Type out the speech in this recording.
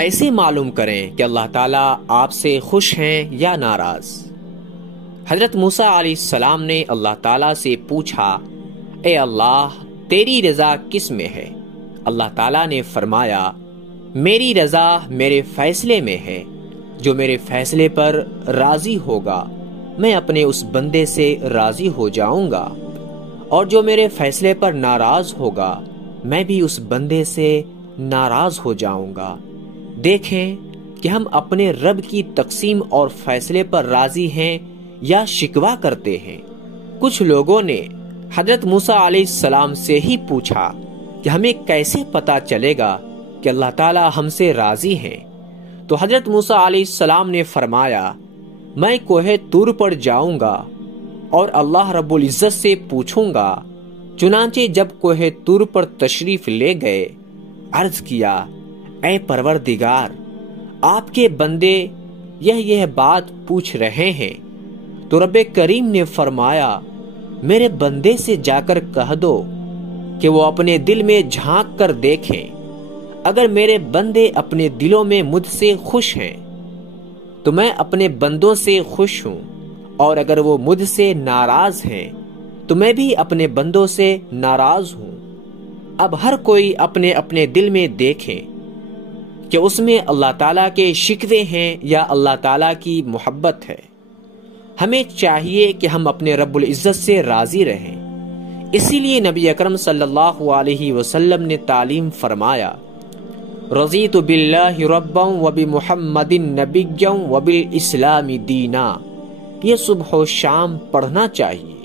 ایسے معلوم کریں کہ اللہ تعالیٰ آپ سے خوش ہیں یا ناراض۔ حضرت موسیٰ علیہ السلام نے اللہ تعالیٰ سے پوچھا، اے اللہ تیری رضا کس میں ہے؟ اللہ تعالیٰ نے فرمایا، میری رضا میرے فیصلے میں ہے، جو میرے فیصلے پر راضی ہوگا میں اپنے اس بندے سے راضی ہو جاؤں گا، اور جو میرے فیصلے پر ناراض ہوگا میں بھی اس بندے سے ناراض ہو جاؤں گا۔ دیکھیں کہ ہم اپنے رب کی تقسیم اور فیصلے پر راضی ہیں یا شکوہ کرتے ہیں۔ کچھ لوگوں نے حضرت موسیٰ علیہ السلام سے ہی پوچھا کہ ہمیں کیسے پتا چلے گا کہ اللہ تعالیٰ ہم سے راضی ہیں؟ تو حضرت موسیٰ علیہ السلام نے فرمایا، میں کوہ طور پر جاؤں گا اور اللہ رب العزت سے پوچھوں گا۔ چنانچہ جب کوہ طور پر تشریف لے گئے، عرض کیا، اے پروردگار، آپ کے بندے یہ بات پوچھ رہے ہیں۔ تو رب کریم نے فرمایا، میرے بندے سے جا کر کہہ دو کہ وہ اپنے دل میں جھانک کر دیکھیں، اگر میرے بندے اپنے دلوں میں مجھ سے خوش ہیں تو میں اپنے بندوں سے خوش ہوں، اور اگر وہ مجھ سے ناراض ہیں تو میں بھی اپنے بندوں سے ناراض ہوں۔ اب ہر کوئی اپنے اپنے دل میں دیکھے کہ اس میں اللہ تعالیٰ کے شکوے ہیں یا اللہ تعالیٰ کی محبت ہے۔ ہمیں چاہیے کہ ہم اپنے رب العزت سے راضی رہیں۔ اسی لیے نبی اکرم صلی اللہ علیہ وسلم نے تعلیم فرمایا، رضیت باللہ ربا وبمحمد نبیا وبالاسلام دینا۔ یہ صبح و شام پڑھنا چاہیے۔